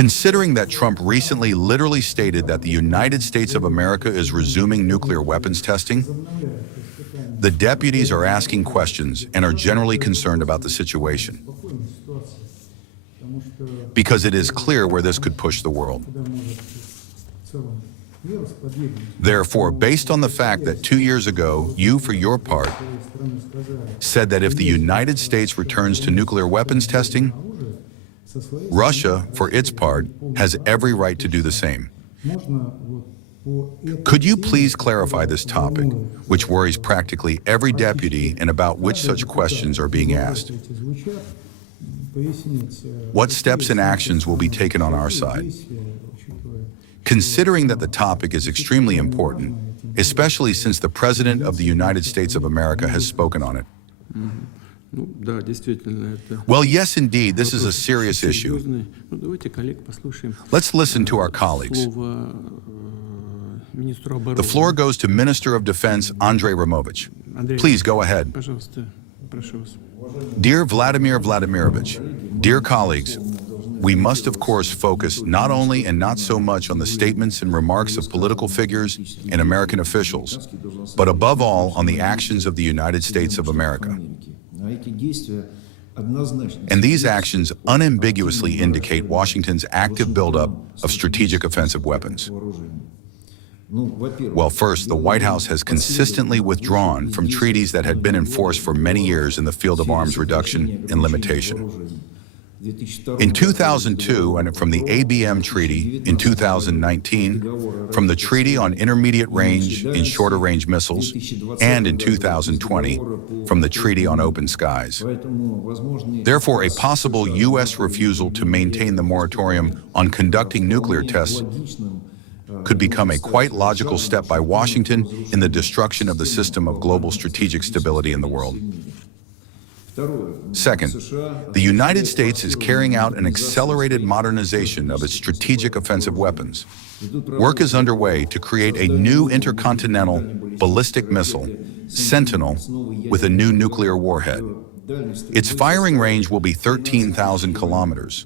Considering that Trump recently literally stated that the United States of America is resuming nuclear weapons testing, the deputies are asking questions and are generally concerned about the situation, because it is clear where this could push the world. Therefore, based on the fact that 2 years ago, you, for your part, said that if the United States returns to nuclear weapons testing, Russia, for its part, has every right to do the same. Could you please clarify this topic, which worries practically every deputy and about which such questions are being asked? What steps and actions will be taken on our side? Considering that the topic is extremely important, especially since the President of the United States of America has spoken on it. Well, yes, indeed, this is a serious issue. Let's listen to our colleagues. The floor goes to Minister of Defense Andrei Romovich. Please go ahead. Dear Vladimir Vladimirovich, dear colleagues, we must of course focus not only and not so much on the statements and remarks of political figures and American officials, but above all on the actions of the United States of America. And these actions unambiguously indicate Washington's active buildup of strategic offensive weapons. Well, first, the White House has consistently withdrawn from treaties that had been in force for many years in the field of arms reduction and limitation. In 2002, and from the ABM Treaty in 2019, from the Treaty on Intermediate Range and Shorter Range Missiles, and in 2020, from the Treaty on Open Skies. Therefore, a possible U.S. refusal to maintain the moratorium on conducting nuclear tests could become a quite logical step by Washington in the destruction of the system of global strategic stability in the world. Second, the United States is carrying out an accelerated modernization of its strategic offensive weapons. Work is underway to create a new intercontinental ballistic missile, Sentinel, with a new nuclear warhead. Its firing range will be 13,000 kilometers.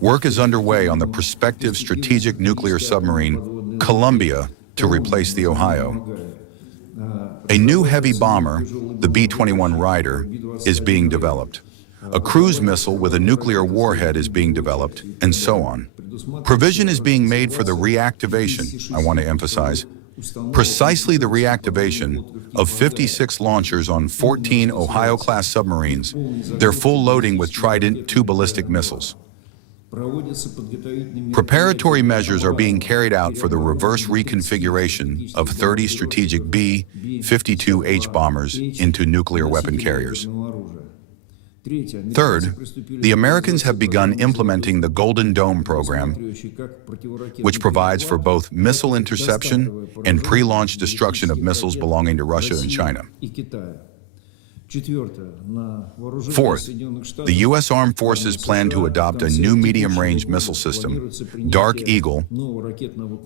Work is underway on the prospective strategic nuclear submarine, Columbia, to replace the Ohio. A new heavy bomber, the B-21 Rider, is being developed. A cruise missile with a nuclear warhead is being developed, and so on. Provision is being made for the reactivation, I want to emphasize, precisely the reactivation of 56 launchers on 14 Ohio-class submarines, their full loading with Trident II ballistic missiles. Preparatory measures are being carried out for the reverse reconfiguration of 30 strategic B-52H bombers into nuclear weapon carriers. Third, the Americans have begun implementing the Golden Dome program, which provides for both missile interception and pre-launch destruction of missiles belonging to Russia and China. Fourth, the U.S. Armed Forces plan to adopt a new medium-range missile system, Dark Eagle,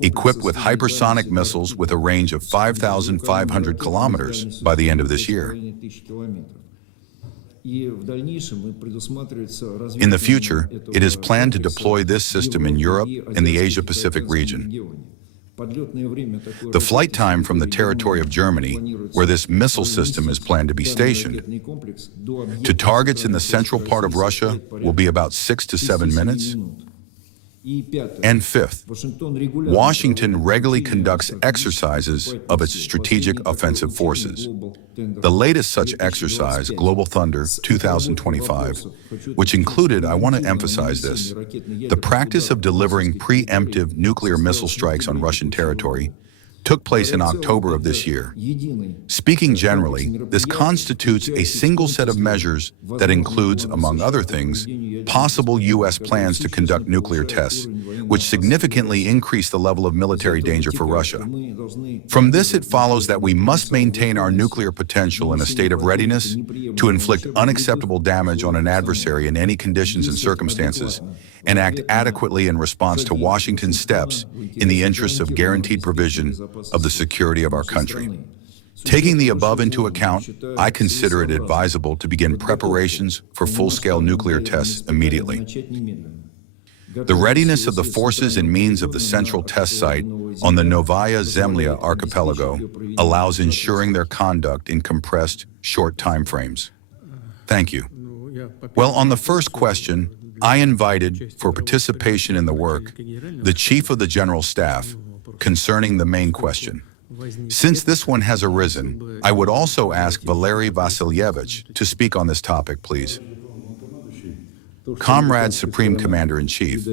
equipped with hypersonic missiles with a range of 5,500 kilometers by the end of this year. In the future, it is planned to deploy this system in Europe and the Asia-Pacific region. The flight time from the territory of Germany, where this missile system is planned to be stationed, to targets in the central part of Russia will be about 6 to 7 minutes. And fifth, Washington regularly conducts exercises of its strategic offensive forces. The latest such exercise, Global Thunder 2025, which included, I want to emphasize this, the practice of delivering preemptive nuclear missile strikes on Russian territory, took place in October of this year. Speaking generally, this constitutes a single set of measures that includes, among other things, possible U.S. plans to conduct nuclear tests, which significantly increase the level of military danger for Russia. From this, it follows that we must maintain our nuclear potential in a state of readiness to inflict unacceptable damage on an adversary in any conditions and circumstances, and act adequately in response to Washington's steps in the interests of guaranteed provision of the security of our country. Taking the above into account, I consider it advisable to begin preparations for full-scale nuclear tests immediately. The readiness of the forces and means of the central test site on the Novaya Zemlya archipelago allows ensuring their conduct in compressed, short timeframes. Thank you. Well, on the first question, I invited for participation in the work the Chief of the General Staff concerning the main question. Since this one has arisen, I would also ask Valery Vasilyevich to speak on this topic, please. Comrade Supreme Commander-in-Chief,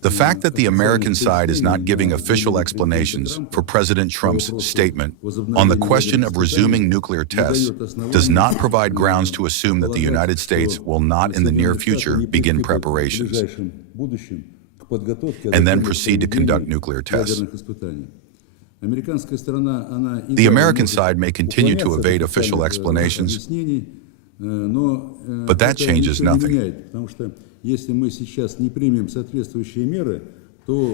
the fact that the American side is not giving official explanations for President Trump's statement on the question of resuming nuclear tests does not provide grounds to assume that the United States will not in the near future begin preparations and then proceed to conduct nuclear tests. The American side may continue to evade official explanations, but that changes nothing.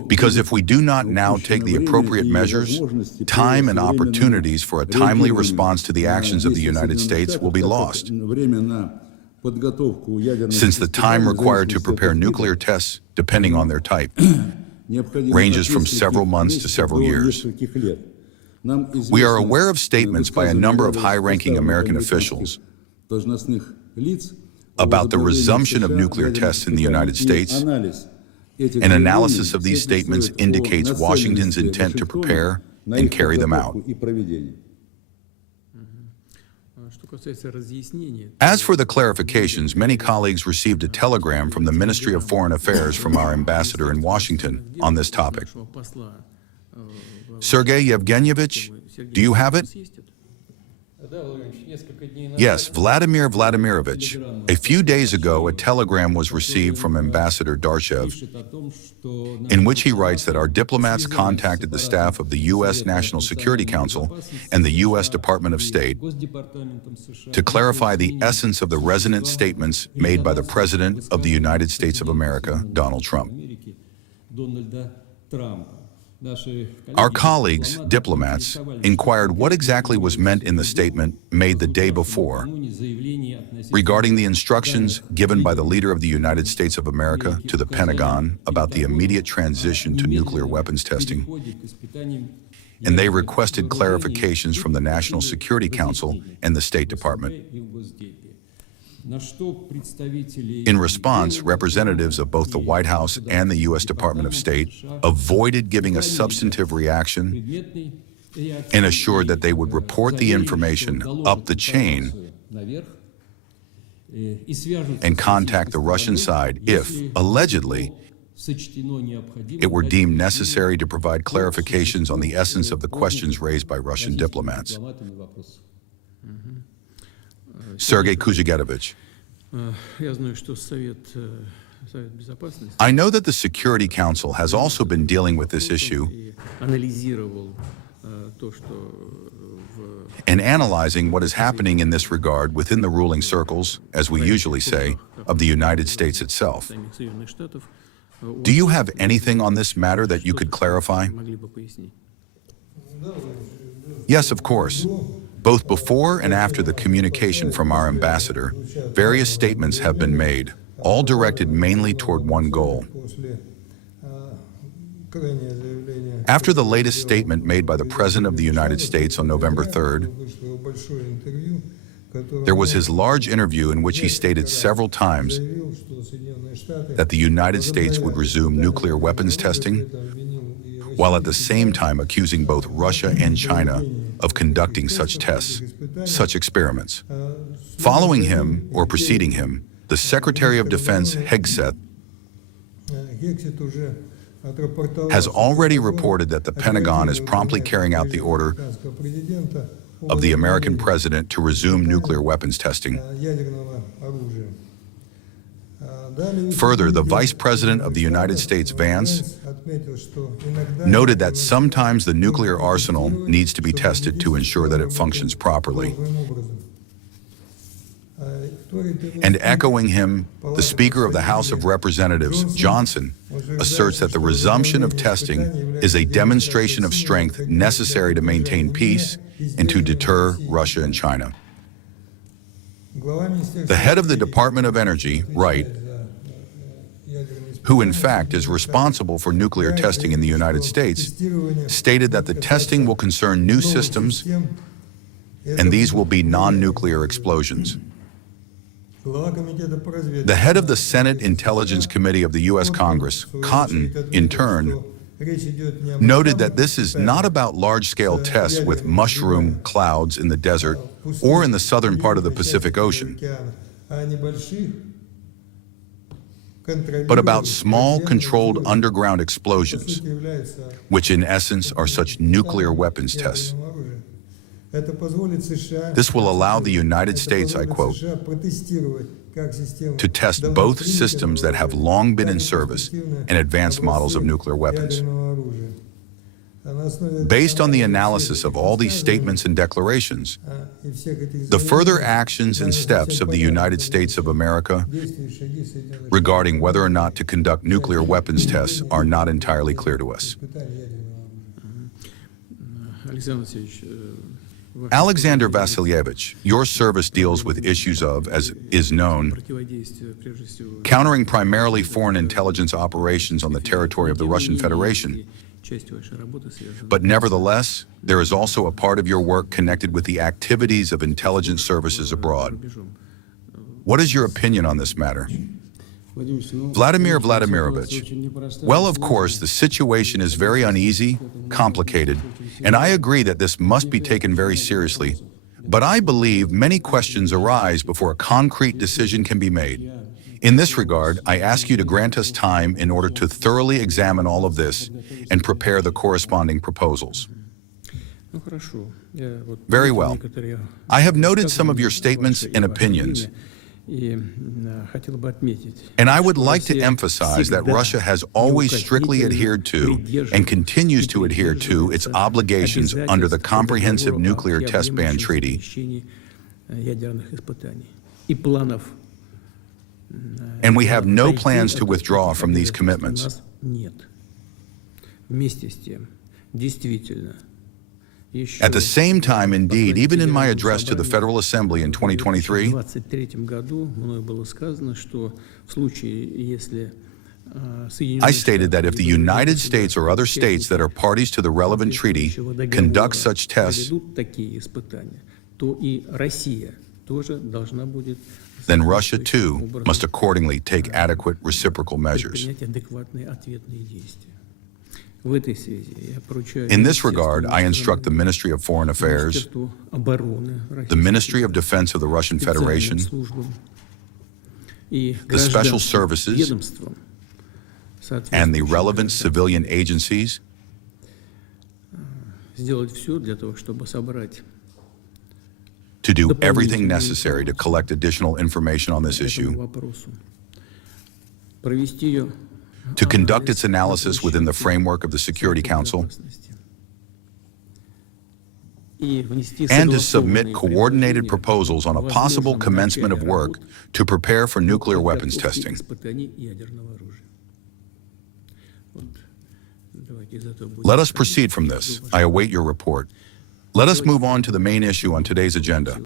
Because if we do not now take the appropriate measures, time and opportunities for a timely response to the actions of the United States will be lost. Since the time required to prepare nuclear tests, depending on their type, ranges from several months to several years. We are aware of statements by a number of high-ranking American officials about the resumption of nuclear tests in the United States. An analysis of these statements indicates Washington's intent to prepare and carry them out. As for the clarifications, many colleagues received a telegram from the Ministry of Foreign Affairs from our ambassador in Washington on this topic. Sergei Yevgenyevich, do you have it? Yes, Vladimir Vladimirovich. A few days ago, a telegram was received from Ambassador Darshev, in which he writes that our diplomats contacted the staff of the U.S. National Security Council and the U.S. Department of State to clarify the essence of the resonant statements made by the President of the United States of America, Donald Trump. Our colleagues, diplomats, inquired what exactly was meant in the statement made the day before regarding the instructions given by the leader of the United States of America to the Pentagon about the immediate transition to nuclear weapons testing, and they requested clarifications from the National Security Council and the State Department. In response, representatives of both the White House and the U.S. Department of State avoided giving a substantive reaction and assured that they would report the information up the chain and contact the Russian side if, allegedly, it were deemed necessary to provide clarifications on the essence of the questions raised by Russian diplomats. Sergei Kuzygedovich. I know that the Security Council has also been dealing with this issue and analyzing what is happening in this regard within the ruling circles, as we usually say, of the United States itself. Do you have anything on this matter that you could clarify? Yes, of course. Both before and after the communication from our ambassador, various statements have been made, all directed mainly toward one goal. After the latest statement made by the President of the United States on November 3rd, there was his large interview in which he stated several times that the United States would resume nuclear weapons testing, while at the same time accusing both Russia and China of conducting such tests, such experiments. Following him, or preceding him, the Secretary of Defense, Hegseth, has already reported that the Pentagon is promptly carrying out the order of the American president to resume nuclear weapons testing. Further, the Vice President of the United States, Vance, noted that sometimes the nuclear arsenal needs to be tested to ensure that it functions properly. And echoing him, the Speaker of the House of Representatives, Johnson, asserts that the resumption of testing is a demonstration of strength necessary to maintain peace and to deter Russia and China. The head of the Department of Energy, Wright, who in fact is responsible for nuclear testing in the United States, stated that the testing will concern new systems and these will be non-nuclear explosions. The head of the Senate Intelligence Committee of the U.S. Congress, Cotton, in turn, noted that this is not about large-scale tests with mushroom clouds in the desert or in the southern part of the Pacific Ocean, but about small, controlled underground explosions, which in essence are such nuclear weapons tests. This will allow the United States, I quote, to test both systems that have long been in service and advanced models of nuclear weapons. Based on the analysis of all these statements and declarations, the further actions and steps of the United States of America regarding whether or not to conduct nuclear weapons tests are not entirely clear to us. Alexander Vasilyevich, your service deals with issues of, as is known, countering primarily foreign intelligence operations on the territory of the Russian Federation. But nevertheless, there is also a part of your work connected with the activities of intelligence services abroad. What is your opinion on this matter? Vladimir Vladimirovich, well, of course, the situation is very uneasy, complicated, and I agree that this must be taken very seriously, but I believe many questions arise before a concrete decision can be made. In this regard, I ask you to grant us time in order to thoroughly examine all of this and prepare the corresponding proposals. Very well. I have noted some of your statements and opinions, and I would like to emphasize that Russia has always strictly adhered to and continues to adhere to its obligations under the Comprehensive Nuclear Test Ban Treaty. And we have no plans to withdraw from these commitments. At the same time, indeed, even in my address to the Federal Assembly in 2023, I stated that if the United States or other states that are parties to the relevant treaty conduct such tests, then Russia, too, must accordingly take adequate reciprocal measures. In this regard, I instruct the Ministry of Foreign Affairs, the Ministry of Defense of the Russian Federation, the Special Services, and the relevant civilian agencies to do everything necessary to collect additional information on this issue, to conduct its analysis within the framework of the Security Council, and to submit coordinated proposals on a possible commencement of work to prepare for nuclear weapons testing. Let us proceed from this. I await your report. Let us move on to the main issue on today's agenda.